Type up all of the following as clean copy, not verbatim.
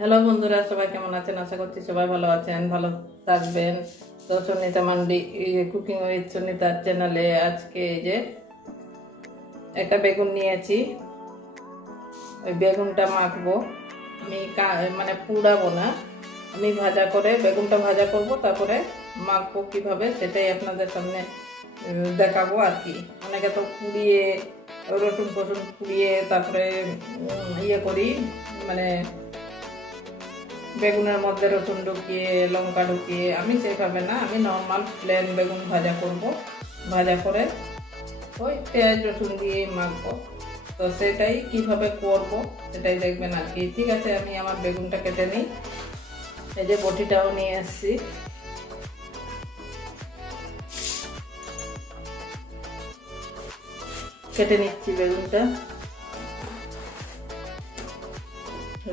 Hello বন্ধুরা, সবাই কেমন আছেন? আশা করছি সবাই ভালো আছেন, ভালো থাকবেন। তো সুনিতা মান্ডি কুকিং উইথ সুনিতার চ্যানেলে আজকে এই যে একটা বেগুন নিয়েছি। ওই বেগুনটা মাখবো আমি, মানে পুড়াবো না, আমি ভাজা করে বেগুনটা ভাজা করব, তারপরে মাখবো কিভাবে সেটাই আপনাদের সামনে দেখাবো আর কি। অনেকে তো পুড়িয়ে রসুন ফসুন পুড়িয়ে তারপরে ইয়ে করি, মানে বেগুনের মধ্যে রসুন ঢুকিয়ে লঙ্কা ঢুকিয়ে। আমি সেভাবে না, আমি নর্মাল প্লেন বেগুন ভাজা করব, ভাজা করে ওই পেঁয়াজ রসুন দিয়ে মাখবো। তো সেটাই কিভাবে করব সেটাই দেখবেন আর কি। ঠিক আছে, আমি আমার বেগুনটা কেটে নিই। এই যে বটিটাও নিয়ে এসেছি। কেটে নিচ্ছি বেগুনটা।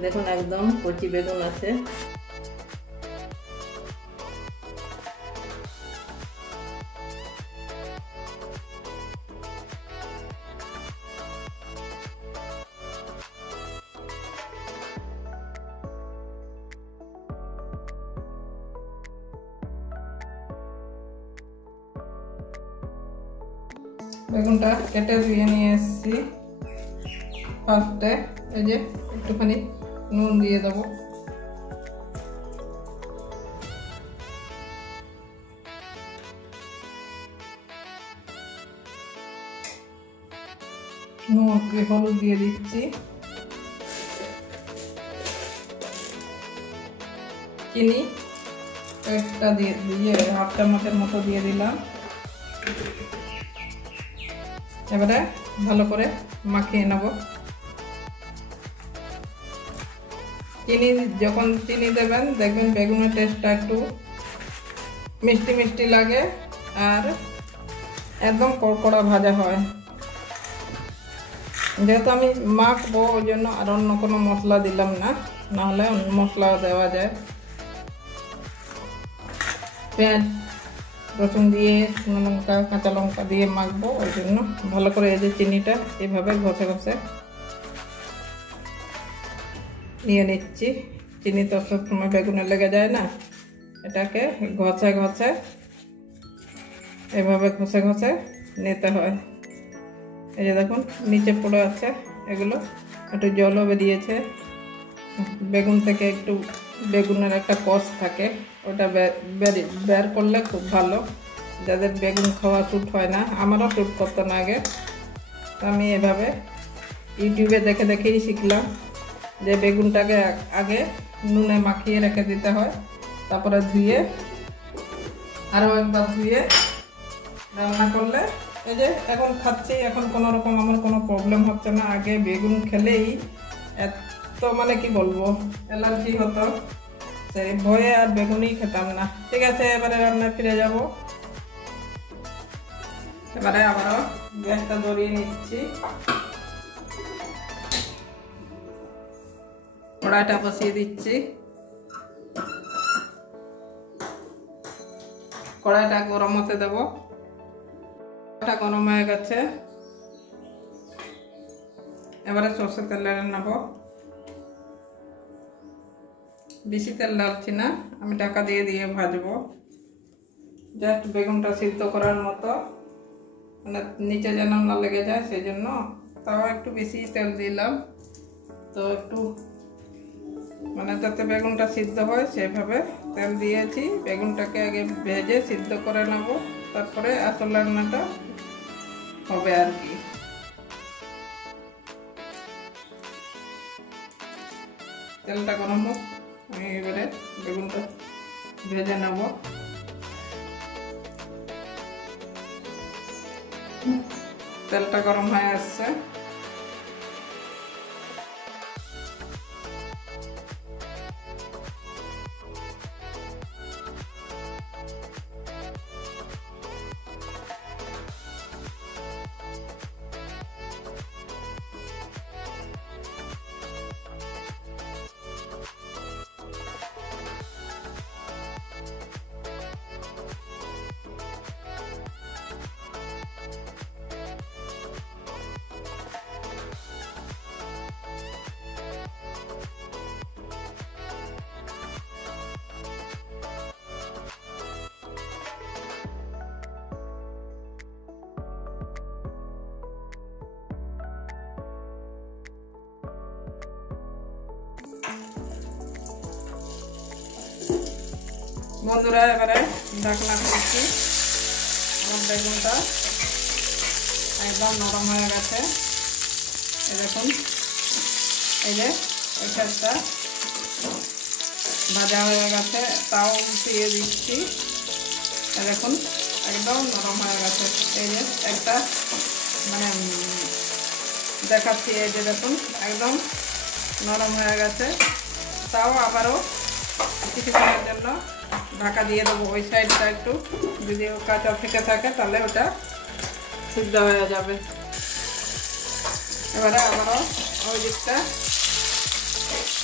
দেখুন একদম কচি বেগুন আছে। বেগুনটা কেটে ধুয়ে নিয়ে এসেছি। ফার্স্টে এই যে একটুখানি নুন দিয়ে দেবো। নুন হলুদ দিয়ে দিচ্ছি। চিনি একটা দিয়ে হাফ চামচের মতো দিয়ে দিলাম। এবারে ভালো করে মাখিয়ে নেব। যখন চিনি দেবেন দেখবেন বেগুনের টেস্টটা একটু মিষ্টি মিষ্টি লাগে আর একদম কড়কড়া ভাজা হয়। যেহেতু আমি মাখবো ওই জন্য আর অন্য কোনো মশলা দিলাম না, নাহলে অন্য মশলাও দেওয়া যায়। পেঁয়াজ রসুন দিয়ে শুকনো লঙ্কা কাঁচা লঙ্কা দিয়ে মাখবো, ওই জন্য ভালো করে এই যে চিনিটা এইভাবে ঘষে ঘষে নিয়ে নিচ্ছি। চিনি তো সবসময় বেগুনে লেগে যায় না, এটাকে ঘষে ঘষে এভাবে ঘষে ঘষে নিতে হয়। এই যে দেখুন নিচে পড়ে আছে, এগুলো একটু জলও বেরিয়েছে। বেগুন থেকে একটু বেগুনের একটা কষ থাকে, ওটা বের করলে খুব ভালো। যাদের বেগুন খাওয়া শ্যুট হয় না, আমারও শ্যুট করতো না আগে, তো আমি এভাবে ইউটিউবে দেখে দেখেই শিখলাম যে বেগুনটাকে আগে নুনে মাখিয়ে রেখে দিতে হয়, তারপরে ধুয়ে আরও একবার ধুয়ে রান্না করলে। এই যে এখন খাচ্ছি, এখন কোনো রকম আমার কোনো প্রবলেম হচ্ছে না। আগে বেগুন খেলেই এত মানে কি বলবো অ্যালার্জি হতো, সেই ভয়ে আর বেগুনই খেতাম না। ঠিক আছে, এবারে রান্নায় ফিরে যাব। এবারে আবারও গ্যাসটা ধরিয়ে নিচ্ছি, কড়াইটা বসিয়ে দিচ্ছি। কড়াইটা গরম হতে দেবো। গরম হয়ে গেছে, এবারে সরষের তেল নেব। বেশি তেল ডালছি না, আমি ঢাকা দিয়ে দিয়ে ভাজবো, জাস্ট বেগুনটা সিদ্ধ করার মতো, মানে নিচে যেন না লেগে যায় সেই জন্য। তাও একটু বেশি তেল দিলাম, তো একটু মানে যাতে বেগুনটা সিদ্ধ হয় সেভাবে তেল দিয়েছি। বেগুনটাকে আগে ভেজে সিদ্ধ করে নেব, তারপরে আসল রান্নাটা হবে আর কি। তেলটা গরম হোক, আমি এবারে বেগুনটা ভেজে নেব। তেলটা গরম হয়ে আসছে, বন্ধুরা এবারে ঢাকনা খুলছি। আমার বেগুনটা একদম নরম হয়ে গেছে। এই দেখুন, এই যে এই সাইডটা ভাজা হয়ে গেছে, তাও উল্টিয়ে দিচ্ছি। দেখুন একদম নরম হয়ে গেছে। এই যে একটা মানে দেখাচ্ছি, এই যে দেখুন একদম নরম হয়ে গেছে। তাও আবারও কিছুক্ষণের জন্য ঢাকা দিয়ে দেবো। ওই সাইডটা একটু যদি কাঁচা থেকে থাকে তাহলে ওটা সিদ্ধ হয়ে যাবে। এবারে আবারও ওই দিকটা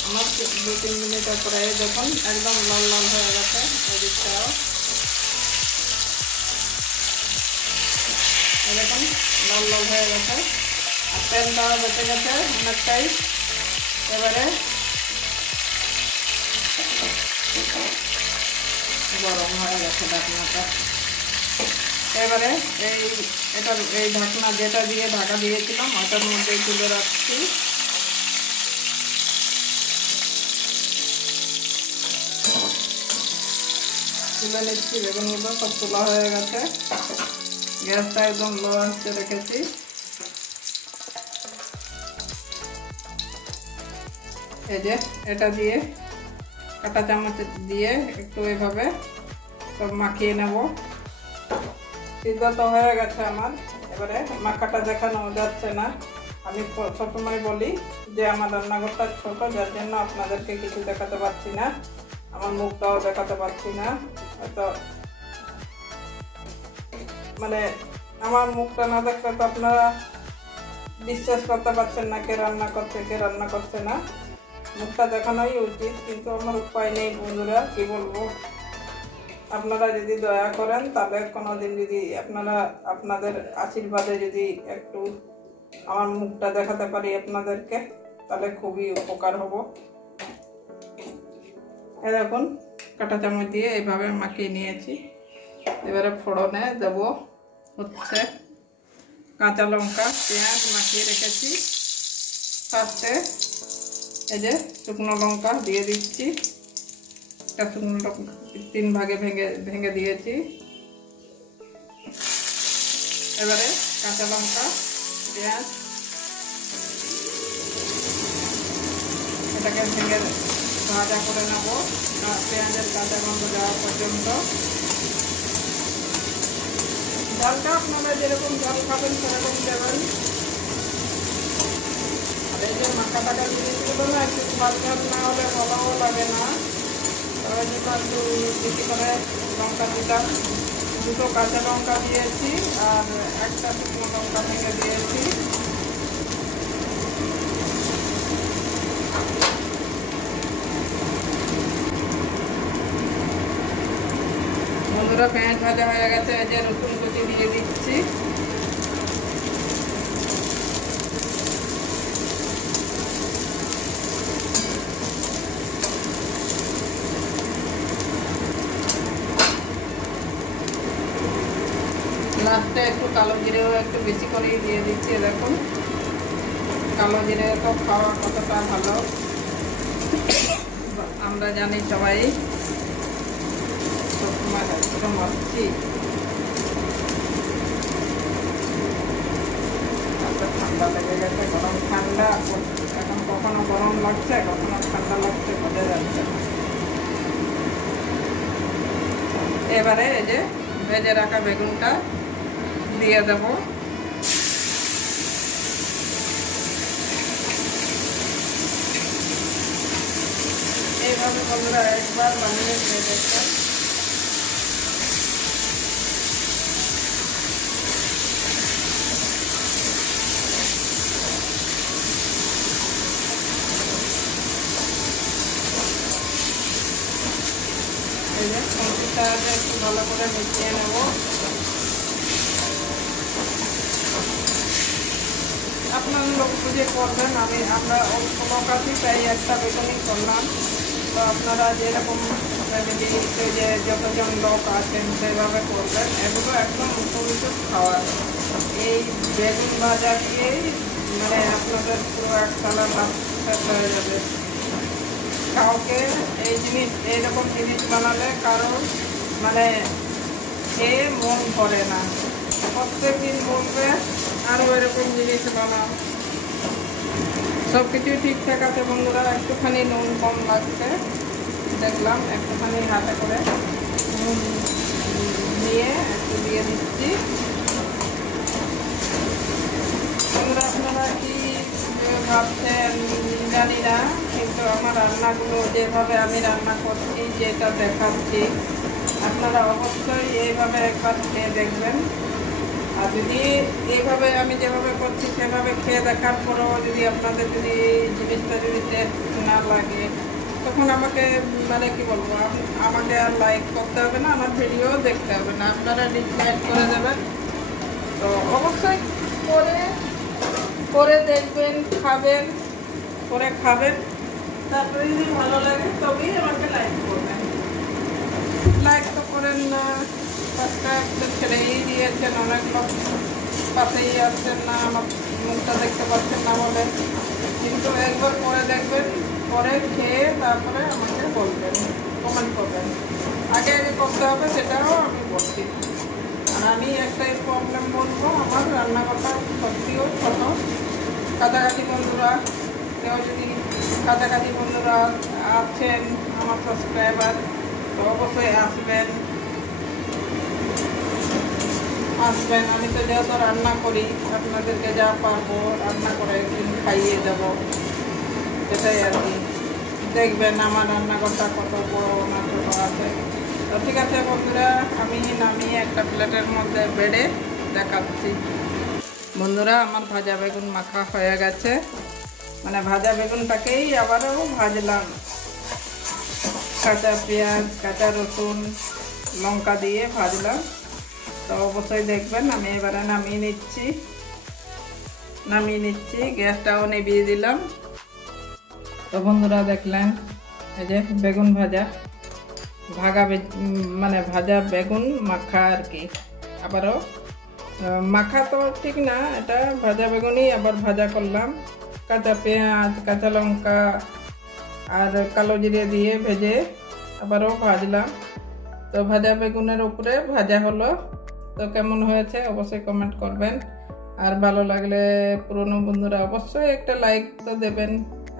আমার 2-3 মিনিটের পরে দেখুন একদম লাল লাল হয়ে গেছে। ওই দিকটাও দেখুন লাল লাল হয়ে গেছে, আর তেলটাও বেঁচে গেছে অনেকটাই। এবারে গরম হয়ে গেছে ঢাকনাটা। এবারে এই ঢাকনা যেটা দিয়ে ঢাকা দিয়েছিলাম ওটার মধ্যে তুলে রাখছি। তুলে নিচ্ছি। বেগুনগুলো সব তোলা হয়ে গেছে। গ্যাসটা একদম লো আঁচে রেখেছি। এই যে এটা দিয়ে কাঁটা চামচ দিয়ে একটু এভাবে সব মাখিয়ে নেব। সিদ্ধ তো হয়ে গেছে আমার। এবারে মাখাটা দেখানো যাচ্ছে না। আমি সবসময় বলি যে আমার রান্নাঘরটা ছোট, যার জন্য আপনাদেরকে কিছু দেখাতে পারছি না, আমার মুখটাও দেখাতে পারছি না। তো মানে আমার মুখটা না দেখলে তো আপনারা বিশ্বাস করতে পারছেন না কে রান্না করছে কে রান্না করছে না। মুখটা দেখানোই উচিত, কিন্তু আমার উপায় নেই বন্ধুরা, কি বলবো। আপনারা যদি দয়া করেন তাহলে কোনোদিন যদি আপনাদের আশীর্বাদে যদি একটু আমার মুখটা দেখাতে পারি আপনাদেরকে, তাহলে খুবই উপকার হব। এই দেখুন কাঁটা চামচ দিয়ে এইভাবে মাখিয়ে নিয়েছি। এবারে ফোড়নে দেব হচ্ছে কাঁচা লঙ্কা, পেঁয়াজ মাখিয়ে রেখেছি। ফার্স্টে এই যে শুকনো লঙ্কা দিয়ে দিচ্ছি। একটা শুকনো লঙ্কা 3 ভাগে ভেঙে দিয়েছি। এবারে কাঁচা লঙ্কা, পেঁয়াজ এটাকে ভেঙে ভাজা করে নেব পেঁয়াজের কাঁচা গন্ধ যাওয়া পর্যন্ত। ঝালটা আপনারা যেরকম ঝাল খাবেন সেরকম দেবেন। আর এই যে মাখাটাকা জিনিসগুলো না একটু ঝাল ঝাল না হলে ভালোও লাগে না। তবে যেটা একটু বেশি করে লঙ্কা দিলাম, 2টো কাঁচা লঙ্কা দিয়েছি আর একটা শুকনো লঙ্কা ভেঙে দিয়েছি। বন্ধুরা পেঁয়াজ ভাজা হয়ে গেছে। এই যে রসুন কুচি দিয়ে দিচ্ছি। লাস্টে একটু কালো জিরেও একটু বেশি করেই দিয়ে দিচ্ছি। দেখুন কালো জিরে তো খাওয়া কতটা ভালো আমরা জানি সবাই, সবসময় এরকম আসছি। ঠান্ডা লেগে গেছে, গরম ঠান্ডা এখন, কখনো গরম লাগছে কখনো ঠান্ডা লাগছে, বোঝা যাচ্ছে না। এবারে এই যে ভেজে রাখা বেগুনটা দিয়ে দেব। এইভাবে বন্ধুরা একবার বানিয়ে খেয়ে দেখবেন। এই যে কঞ্চিটা একটু ভালো করে মিশিয়ে নেব। আপনার লোক বুঝে করবেন। আমরা অল্প লোক আছি তাই একটা বেগুনই করলাম। তো আপনারা যেরকম ফ্যামিলিতে যে যতজন লোক আছেন সেভাবে করবেন। এগুলো একদম উপযুক্ত খাওয়ার। এই বেগুন ভাজা দিয়েই মানে আপনাদের পুরো এক সালা লাভ শেষ হয়ে যাবে। খাওয়া কাউকে এইরকম জিনিস বানালে কারণ মানে এ মন ভরে না, প্রত্যেকদিন বলবে আরও এরকম জিনিস বানাও। সব কিছুই ঠিকঠাক আছে বন্ধুরা, একটুখানি নুন কম লাগছে দেখলাম, একটুখানি হাতে করে নুন নিয়ে একটু দিয়ে দিচ্ছি। বন্ধুরা আপনারা কি ভাবছেন জানি না, কিন্তু আমার রান্নাগুলো যেভাবে আমি রান্না করছি, যেটা দেখাচ্ছি, আপনারা অবশ্যই এইভাবে একবার খেয়ে দেখবেন। আর যদি এইভাবে আমি যেভাবে করছি সেভাবে খেয়ে দেখার পরেও যদি আপনাদের যদি জিনিসটা যদি টেস্ট না লাগে, তখন আমাকে মানে কি বলবো, আমাকে আর লাইক করতে হবে না, আমার ভিডিও দেখতে হবে না, আপনারা ডিসলাইক করে দেবেন। তো অবশ্যই করে দেখবেন, খাবেন, তারপরে যদি ভালো লাগে তবেই আমাকে লাইক করবেন। লাইক তো করেন না, সাবস্ক্রাইব তো ছেড়েই দিয়েছেন, অনেক লোক পাশেই আসছেন না, আমার মুখটা দেখতে পাচ্ছেন না বলে। কিন্তু একবার করে দেখবেন, করে খেয়ে তারপরে আমাকে বলবেন, কমেন্ট করবেন। আগে করতে হবে সেটাও আমি বলছি। আর আমি একটাই প্রবলেম বলবো, আমার রান্নাঘরটা সত্যিও ছোটো। কাছাকাছি বন্ধুরা, কেউ যদি কাছাকাছি বন্ধুরা আছেন আমার সাবস্ক্রাইবার, তো অবশ্যই আসবেন। আমি তো যেহেতু রান্না করি, আপনাদেরকে যা পারবো রান্না করে একদিন খাইয়ে দেবো, সেটাই আর কি। দেখবেন আমার রান্নাঘরটা কত বড় না ছোটো আছে। তো ঠিক আছে বন্ধুরা, আমি নামিয়ে একটা প্লেটের মধ্যে বেড়ে দেখাচ্ছি। বন্ধুরা আমার ভাজা বেগুন মাখা হয়ে গেছে, মানে ভাজা বেগুনটাকেই আবারও ভাজলাম, কাঁচা পেঁয়াজ, কাঁচা রসুন, লঙ্কা দিয়ে ভাজলাম। তো অবশ্যই দেখবেন। আমি এবারে নামিয়ে নিচ্ছি, গ্যাসটাও নিভিয়ে দিলাম। তো বন্ধুরা দেখলেন এই যে বেগুন ভাজা, ভাজা বেগুন মাখা আর কি। আবারও মাখা তো ঠিক না, এটা ভাজা বেগুনই আবার ভাজা করলাম, কাঁচা পেঁয়াজ, কাঁচা লঙ্কা আর কালো জিরে দিয়ে ভেজে আবারও ভাজলাম। তো ভাজা বেগুনের উপরে ভাজা হলো। তো কেমন হয়েছে অবশ্যই কমেন্ট করবেন। আর ভালো লাগলে পুরনো বন্ধুরা অবশ্যই একটা লাইক তো দেবেন।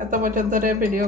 এত বছর ধরে ভিডিও